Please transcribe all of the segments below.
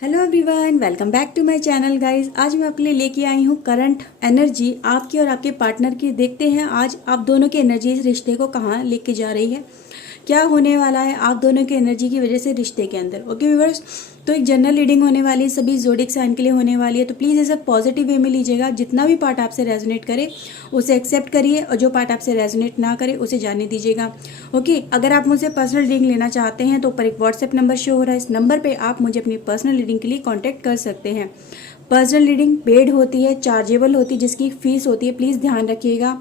Hello everyone, welcome back to my channel guys. आज मैं आपके लिए लेके आई हूँ करंट एनर्जी आपकी और आपके पार्टनर की। देखते हैं आज आप दोनों की एनर्जी इस रिश्ते को कहाँ लेके जा रही है, क्या होने वाला है आप दोनों की एनर्जी की वजह से रिश्ते के अंदर। ओके व्यूअर्स, तो एक जनरल रीडिंग होने वाली है, सभी ज़ोडिएक साइन के लिए होने वाली है। तो प्लीज़ इसे पॉजिटिव वे में लीजिएगा। जितना भी पार्ट आपसे रेजोनेट करे उसे एक्सेप्ट करिए और जो पार्ट आपसे रेजोनेट ना करे उसे जाने दीजिएगा। ओके, अगर आप मुझसे पर्सनल रीडिंग लेना चाहते हैं तो ऊपर एक व्हाट्सएप नंबर शो हो रहा है, इस नंबर पर आप मुझे अपनी पर्सनल रीडिंग के लिए कॉन्टैक्ट कर सकते हैं। पर्सनल रीडिंग पेड होती है, चार्जेबल होती है, जिसकी फीस होती है, प्लीज़ ध्यान रखिएगा।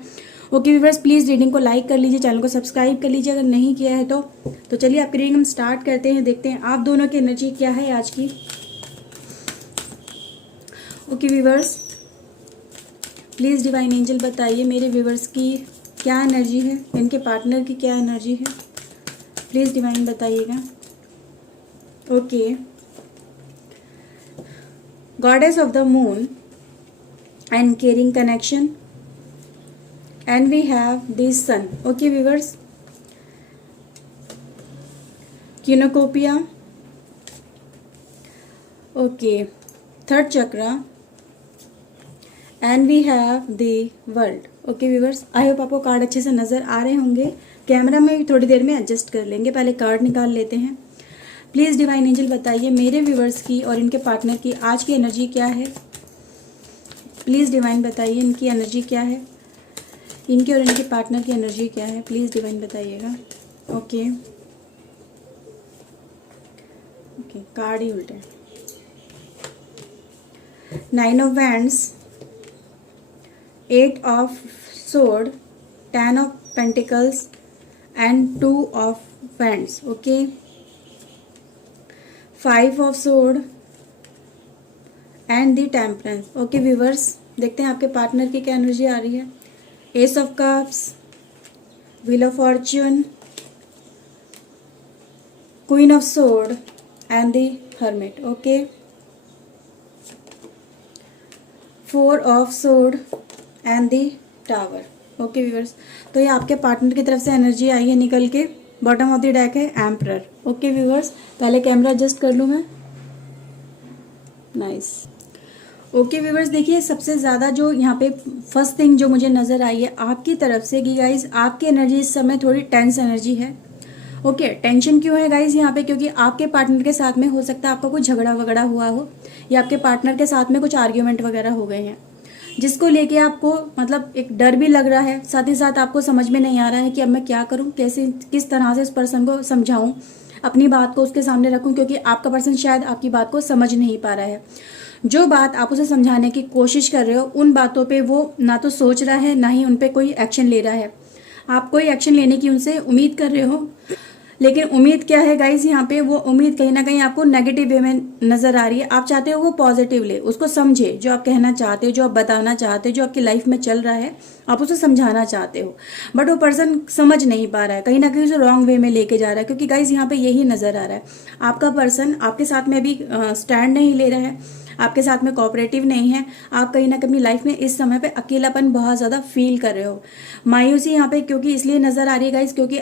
ओके व्यूअर्स, प्लीज़ रीडिंग को लाइक कर लीजिए, चैनल को सब्सक्राइब कर लीजिए अगर नहीं किया है तो चलिए आपकी रीडिंग हम स्टार्ट करते हैं। देखते हैं आप दोनों की एनर्जी क्या है आज की। Okay viewers, please divine angel बताइए मेरे व्यूअर्स की क्या एनर्जी है, इनके पार्टनर की क्या एनर्जी है, प्लीज़ डिवाइन बताइएगा। Okay, goddess of the moon and caring connection and we have the sun. Okay viewers, Kinokopia, okay, third chakra and we have the world. Okay viewers, I hope आपको card अच्छे से नज़र आ रहे होंगे। Camera में भी थोड़ी देर में एडजस्ट कर लेंगे, पहले कार्ड निकाल लेते हैं। प्लीज़ डिवाइन एंजल बताइए मेरे व्यूवर्स की और इनके पार्टनर की आज की एनर्जी क्या है। प्लीज़ डिवाइन बताइए इनकी एनर्जी क्या है, इनके और इनके पार्टनर की एनर्जी क्या है, प्लीज़ डिवाइन बताइएगा। ओके ओके, कार्ड ही उल्टे। 9 of wands, 8 of sword, 10 of pentacles and 2 of wands. Okay, 5 of sword and the temperance. Okay viewers, देखते हैं आपके पार्टनर की क्या एनर्जी आ रही है। S of cups, wheel of Fortune, queen of sword and the hermit. Okay, 4 of sword and the tower. Okay viewers, तो ये आपके पार्टनर की तरफ से एनर्जी आई है निकल के। बॉटम ऑफ द डेक है एम्परर। ओके व्यूअर्स, पहले कैमरा एडजस्ट कर लूँ मैं। नाइस। ओके व्यूवर्स, देखिए सबसे ज़्यादा जो यहाँ पे फर्स्ट थिंग जो मुझे नज़र आई है आपकी तरफ से कि गाइज आपकी एनर्जी इस समय थोड़ी टेंस एनर्जी है। ओके, टेंशन क्यों है गाइज यहाँ पे, क्योंकि आपके पार्टनर के साथ में हो सकता है आपका कोई झगड़ा वगड़ा हुआ हो या आपके पार्टनर के साथ में कुछ आर्ग्यूमेंट वगैरह हो गए हैं, जिसको लेके आपको मतलब एक डर भी लग रहा है। साथ ही साथ आपको समझ में नहीं आ रहा है कि अब मैं क्या करूँ, कैसे किस तरह से उस पर्सन को समझाऊँ, अपनी बात को उसके सामने रखूँ, क्योंकि आपका पर्सन शायद आपकी बात को समझ नहीं पा रहा है। जो बात आप उसे समझाने की कोशिश कर रहे हो उन बातों पे वो ना तो सोच रहा है ना ही उन पे कोई एक्शन ले रहा है। आप कोई एक्शन लेने की उनसे उम्मीद कर रहे हो, लेकिन उम्मीद क्या है गाइज यहाँ पे, वो उम्मीद कहीं ना कहीं आपको नेगेटिव वे में नजर आ रही है। आप चाहते हो वो पॉजिटिव ले, उसको समझे, जो आप कहना चाहते हो, जो आप बताना चाहते हो, जो आपकी लाइफ में चल रहा है आप उसे समझाना चाहते हो, बट वो पर्सन समझ नहीं पा रहा है, कहीं ना कहीं उसे रॉन्ग वे में लेके जा रहा है। क्योंकि गाइज यहाँ पे यही नजर आ रहा है, आपका पर्सन आपके साथ में भी स्टैंड नहीं ले रहा है, आपके साथ में कोऑपरेटिव नहीं है। आप कहीं ना कहीं अपनी लाइफ में इस समय पे अकेलापन बहुत ज़्यादा फील कर रहे हो। मायूसी यहाँ पे क्योंकि इसलिए नज़र आ रही है गाइज, क्योंकि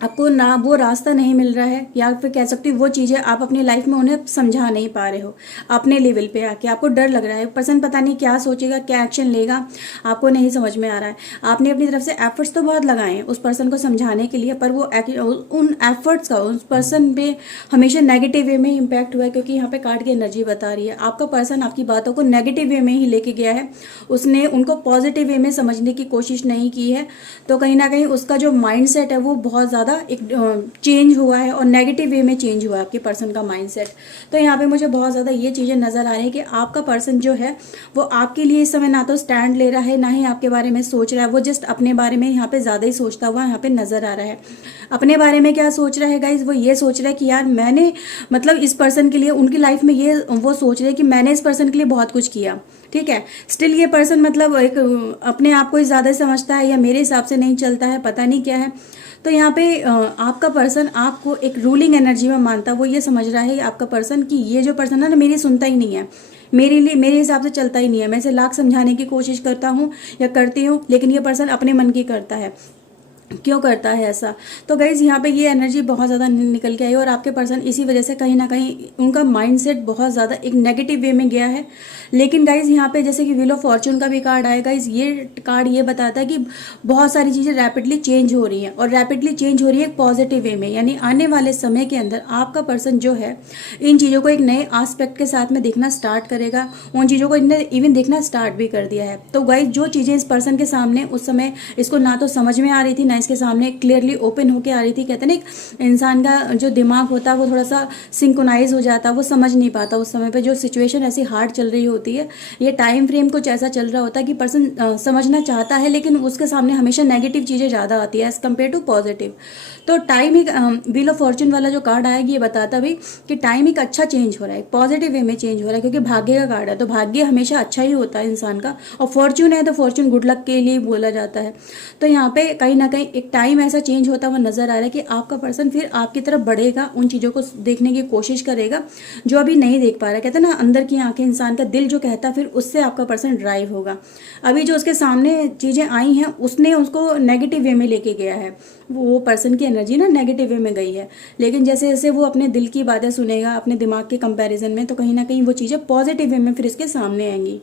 आपको ना वो रास्ता नहीं मिल रहा है, या फिर कह सकते हो वो चीज़ें आप अपनी लाइफ में उन्हें समझा नहीं पा रहे हो। अपने लेवल पे आके आपको डर लग रहा है, पर्सन पता नहीं क्या सोचेगा, क्या एक्शन लेगा, आपको नहीं समझ में आ रहा है। आपने अपनी तरफ से एफर्ट्स तो बहुत लगाए हैं उस पर्सन को समझाने के लिए, पर वो उन एफर्ट्स का उस पर्सन पे हमेशा नेगेटिव वे में इम्पैक्ट हुआ है। क्योंकि यहाँ पे कार्ड की एनर्जी बता रही है आपका पर्सन आपकी बातों को नेगेटिव वे में ही लेके गया है, उसने उनको पॉजिटिव वे में समझने की कोशिश नहीं की है। तो कहीं ना कहीं उसका जो माइंड सेट है वो बहुत ज़्यादा एक चेंज हुआ है और नेगेटिव वे में चेंज हुआ है आपके पर्सन का माइंडसेट। तो यहाँ पे मुझे बहुत ज़्यादा ये चीज़ें नज़र आ रही है कि आपका पर्सन जो है वो आपके लिए इस समय ना तो स्टैंड ले रहा है ना ही आपके बारे में सोच रहा है, वो जस्ट अपने बारे में यहाँ पे ज़्यादा ही सोचता हुआ यहाँ पे नज़र आ रहा है। अपने बारे में क्या सोच रहा है गाइज, वो ये सोच रहा है कि यार मैंने मतलब इस पर्सन के लिए उनकी लाइफ में ये वो सोच रहे हैं कि मैंने इस पर्सन के लिए बहुत कुछ किया। ठीक है, स्टिल ये पर्सन मतलब एक अपने आप को ही ज़्यादा समझता है या मेरे हिसाब से नहीं चलता है, पता नहीं क्या है। तो यहाँ पे आपका पर्सन आपको एक रूलिंग एनर्जी में मानता है। वो ये समझ रहा है आपका पर्सन कि ये जो पर्सन है ना मेरी सुनता ही नहीं है, मेरे लिए मेरे हिसाब से चलता ही नहीं है। मैं इसे लाख समझाने की कोशिश करता हूँ या करती हूँ, लेकिन ये पर्सन अपने मन की करता है। क्यों करता है ऐसा। तो गाइज यहाँ पे ये एनर्जी बहुत ज़्यादा निकल के आई और आपके पर्सन इसी वजह से कहीं ना कहीं उनका माइंडसेट बहुत ज़्यादा एक नेगेटिव वे में गया है। लेकिन गाइज यहाँ पे जैसे कि व्हील ऑफ फॉर्चून का भी कार्ड आया गाइज, ये कार्ड ये बताता है कि बहुत सारी चीज़ें रैपिडली चेंज हो रही हैं और रैपिडली चेंज हो रही है पॉजिटिव वे में, यानी आने वाले समय के अंदर आपका पर्सन जो है इन चीज़ों को एक नए आस्पेक्ट के साथ में देखना स्टार्ट करेगा। उन चीज़ों को इन्हें इवन देखना स्टार्ट भी कर दिया है। तो गाइज जो चीज़ें इस पर्सन के सामने उस समय इसको ना तो समझ में आ रही थी, ना इसके सामने क्लियरली ओपन होके आ रही थी। कहते हैं ना एक इंसान का जो दिमाग होता है वो थोड़ा सा सिंक्रोनाइज हो जाता है, वो समझ नहीं पाता उस समय पे जो सिचुएशन ऐसी हार्ड चल रही होती है। ये टाइम फ्रेम कुछ ऐसा चल रहा होता है कि पर्सन समझना चाहता है लेकिन उसके सामने हमेशा नेगेटिव चीज़ें ज़्यादा आती है एज कम्पेयर टू पॉजिटिव। तो टाइम एक व्हील ऑफ फॉर्चून वाला जो कार्ड आया ये बताता भी कि टाइम एक अच्छा चेंज हो रहा है, पॉजिटिव वे में चेंज हो रहा है, क्योंकि भाग्य का कार्ड है तो भाग्य हमेशा अच्छा ही होता है इंसान का, और फॉर्चून है तो फॉर्चून गुड लक के लिए बोला जाता है। तो यहाँ पे कहीं ना कहीं एक टाइम ऐसा चेंज होता हुआ नजर आ रहा है कि आपका पर्सन फिर आपकी तरफ बढ़ेगा, उन चीज़ों को देखने की कोशिश करेगा जो अभी नहीं देख पा रहा है। कहते हैं ना अंदर की आंखें, इंसान का दिल जो कहता है फिर उससे आपका पर्सन ड्राइव होगा। अभी जो उसके सामने चीज़ें आई हैं उसने उसको नेगेटिव वे में लेके गया है, वो पर्सन की एनर्जी ना नेगेटिव वे में गई है। लेकिन जैसे जैसे वो अपने दिल की बातें सुनेगा अपने दिमाग के कंपैरिजन में, तो कहीं ना कहीं वो चीज़ें पॉजिटिव वे में फिर इसके सामने आएंगी।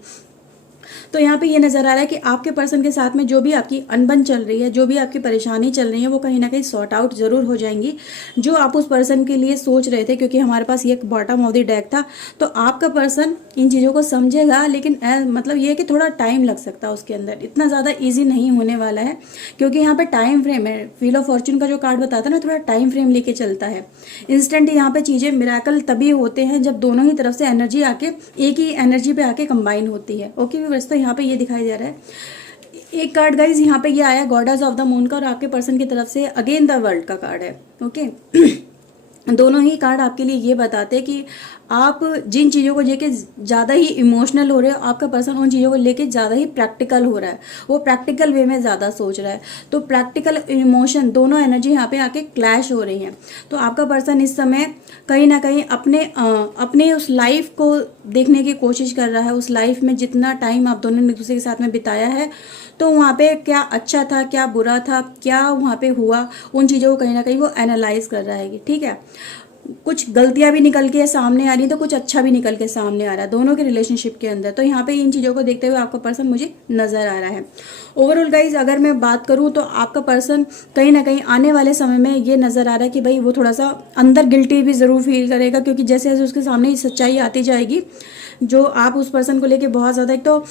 तो यहाँ पे ये नजर आ रहा है कि आपके पर्सन के साथ में जो भी आपकी अनबन चल रही है, जो भी आपकी परेशानी चल रही है, वो कहीं ना कहीं सॉर्ट आउट जरूर हो जाएंगी। जो आप उस पर्सन के लिए सोच रहे थे, क्योंकि हमारे पास ये बॉटम ऑफ द डेक था, तो आपका पर्सन इन चीज़ों को समझेगा, लेकिन मतलब ये है कि थोड़ा टाइम लग सकता है उसके अंदर, इतना ज़्यादा ईजी नहीं होने वाला है, क्योंकि यहाँ पे टाइम फ्रेम है। व्हील ऑफ फॉर्चून का जो कार्ड बताता है ना, थोड़ा टाइम फ्रेम लेके चलता है। इंस्टेंट यहाँ पे चीज़ें मिराकल तभी होते हैं जब दोनों ही तरफ से एनर्जी आके एक ही एनर्जी पे आके कंबाइन होती है। ओके व्यूअर्स, तो यहाँ पे ये दिखाई दे रहा है एक कार्ड गाइज, यहाँ पे ये आया गॉडेस ऑफ द मून का, और आपके पर्सन की तरफ से अगेन द वर्ल्ड का कार्ड है। ओके दोनों ही कार्ड आपके लिए ये बताते हैं कि आप जिन चीज़ों को लेके ज़्यादा ही इमोशनल हो रहे हो, आपका पर्सन उन चीज़ों को लेके ज़्यादा ही प्रैक्टिकल हो रहा है, वो प्रैक्टिकल वे में ज़्यादा सोच रहा है। तो प्रैक्टिकल इमोशन दोनों एनर्जी यहाँ पे आके क्लैश हो रही हैं। तो आपका पर्सन इस समय कहीं ना कहीं अपने उस लाइफ को देखने की कोशिश कर रहा है। उस लाइफ में जितना टाइम आप दोनों ने एक दूसरे के साथ में बिताया है, तो वहाँ पे क्या अच्छा था, क्या बुरा था, क्या वहाँ पे हुआ, उन चीज़ों को कहीं ना कहीं वो एनालाइज कर रहा है। ठीक है, कुछ गलतियां भी निकल के सामने आ रही तो कुछ अच्छा भी निकल के सामने आ रहा है दोनों के रिलेशनशिप के अंदर। तो यहाँ पे इन चीज़ों को देखते हुए आपका पर्सन मुझे नज़र आ रहा है। ओवरऑल गाइज अगर मैं बात करूँ तो आपका पर्सन कहीं ना कहीं आने वाले समय में ये नज़र आ रहा है कि भाई वो थोड़ा सा अंदर गिल्टी भी ज़रूर फील करेगा, क्योंकि जैसे जैसे उसके सामने सच्चाई आती जाएगी, जो आप उस पर्सन को लेके बहुत ज़्यादा, एक तो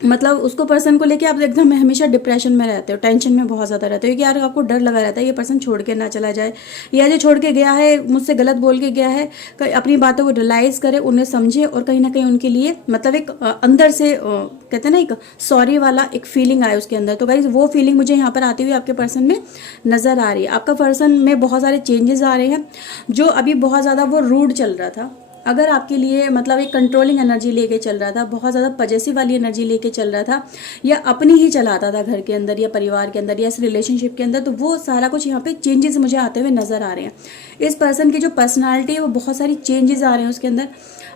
मतलब उसको पर्सन को लेके आप एकदम हमेशा डिप्रेशन में रहते हो, टेंशन में बहुत ज़्यादा रहते हो कि यार आपको डर लगा रहता है ये पर्सन छोड़ के ना चला जाए, या जो छोड़ के गया है मुझसे गलत बोल के गया है, अपनी बातों को रियलाइज़ करे, उन्हें समझे, और कहीं ना कहीं उनके लिए मतलब एक अंदर से कहते हैं ना एक सॉरी वाला एक फीलिंग आए उसके अंदर। तो गाइस वो फीलिंग मुझे यहाँ पर आती हुई आपके पर्सन में नज़र आ रही है। आपका पर्सन में बहुत सारे चेंजेस आ रहे हैं। जो अभी बहुत ज़्यादा वो रूड चल रहा था, अगर आपके लिए मतलब एक कंट्रोलिंग एनर्जी लेके चल रहा था, बहुत ज़्यादा पॉजेसिव वाली एनर्जी लेके चल रहा था, या अपनी ही चलाता था घर के अंदर या परिवार के अंदर या इस रिलेशनशिप के अंदर, तो वो सारा कुछ यहाँ पे चेंजेस मुझे आते हुए नज़र आ रहे हैं। इस पर्सन की जो पर्सनालिटी है वो बहुत सारी चेंजेस आ रहे हैं उसके अंदर।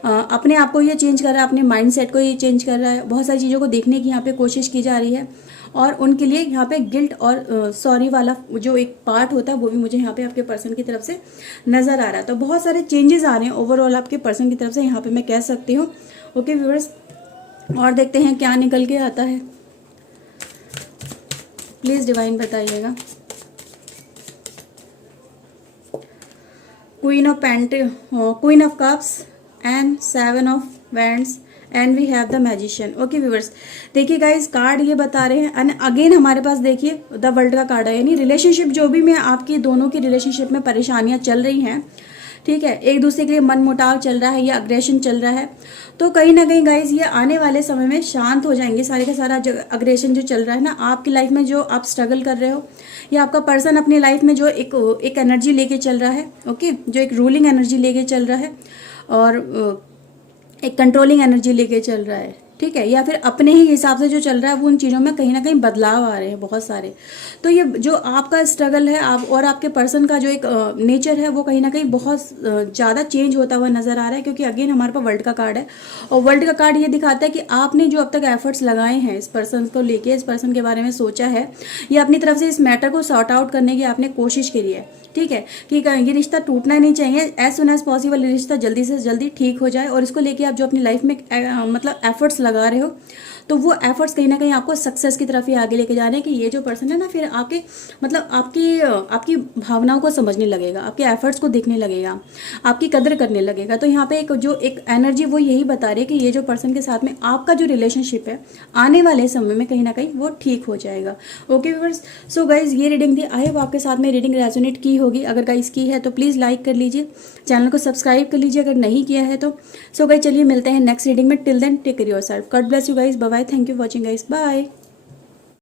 अपने आप को ये चेंज कर रहा है, अपने माइंड सेट को ये चेंज कर रहा है, बहुत सारी चीज़ों को देखने की यहाँ पे कोशिश की जा रही है, और उनके लिए यहाँ पे गिल्ट और सॉरी वाला जो एक पार्ट होता है वो भी मुझे यहाँ पे आपके पर्सन की तरफ से नज़र आ रहा है। तो बहुत सारे चेंजेस आ रहे हैं ओवरऑल आपके पर्सन की तरफ से, यहाँ पे मैं कह सकती हूँ। ओके व्यूअर्स, और देखते हैं क्या निकल के आता है। प्लीज़ डिवाइन बताइएगा। Queen of cups and 7 of wands and we have the magician. Okay viewers, देखिए गाइस कार्ड ये बता रहे हैं, एंड अगेन हमारे पास देखिए द वर्ल्ड का कार्ड है, यानी रिलेशनशिप जो भी में आपकी दोनों की रिलेशनशिप में परेशानियां चल रही हैं, ठीक है, एक दूसरे के लिए मन मुटाव चल रहा है या अग्रेशन चल रहा है, तो कहीं ना कहीं गाइज ये आने वाले समय में शांत हो जाएंगे। सारे का सारा अग्रेशन जो चल रहा है ना आपकी लाइफ में, जो आप स्ट्रगल कर रहे हो, या आपका पर्सन अपनी लाइफ में जो एक एनर्जी लेके चल रहा है, ओके, जो एक रूलिंग एनर्जी लेके चल रहा है और एक कंट्रोलिंग एनर्जी लेके चल रहा है, ठीक है, या फिर अपने ही हिसाब से जो चल रहा है वो उन चीज़ों में कहीं ना कहीं बदलाव आ रहे हैं बहुत सारे। तो ये जो आपका स्ट्रगल है आप और आपके पर्सन का जो एक नेचर है वो कहीं ना कहीं बहुत ज़्यादा चेंज होता हुआ नजर आ रहा है, क्योंकि अगेन हमारे पास वर्ल्ड का कार्ड है और वर्ल्ड का कार्ड ये दिखाता है कि आपने जो अब तक एफर्ट्स लगाए हैं इस पर्सन को लेके, इस पर्सन के बारे में सोचा है या अपनी तरफ से इस मैटर को सॉर्ट आउट करने की आपने कोशिश करी है, ठीक है, कि ये रिश्ता टूटना नहीं चाहिए, एज सुन एज पॉसिबल ये रिश्ता जल्दी से जल्दी ठीक हो जाए। और इसको लेके आप जो अपनी लाइफ में मतलब एफर्ट्स लगा रहे हो तो वो एफर्ट्स कहीं ना कहीं आपको सक्सेस की तरफ ही आगे लेके जा रहे हैं, कि ये जो पर्सन है ना फिर आपके मतलब आपकी भावनाओं को समझने लगेगा, आपके एफर्ट्स को देखने लगेगा, आपकी कदर करने लगेगा। तो यहाँ पे एक एनर्जी वो यही बता रही है कि ये जो पर्सन के साथ में आपका जो रिलेशनशिप है आने वाले समय में कहीं ना कहीं वो ठीक हो जाएगा। ओके व्यूअर्स, सो गाइज ये रीडिंग थी, आई होप आपके साथ में रीडिंग रेजोनेट की होगी। अगर गाइज की है तो प्लीज़ लाइक कर लीजिए, चैनल को सब्सक्राइब कर लीजिए अगर नहीं किया है तो। सो गाइज चलिए मिलते हैं नेक्स्ट रीडिंग में, till then take care yourself, god bless you guys, bye bye, thank you watching guys, bye.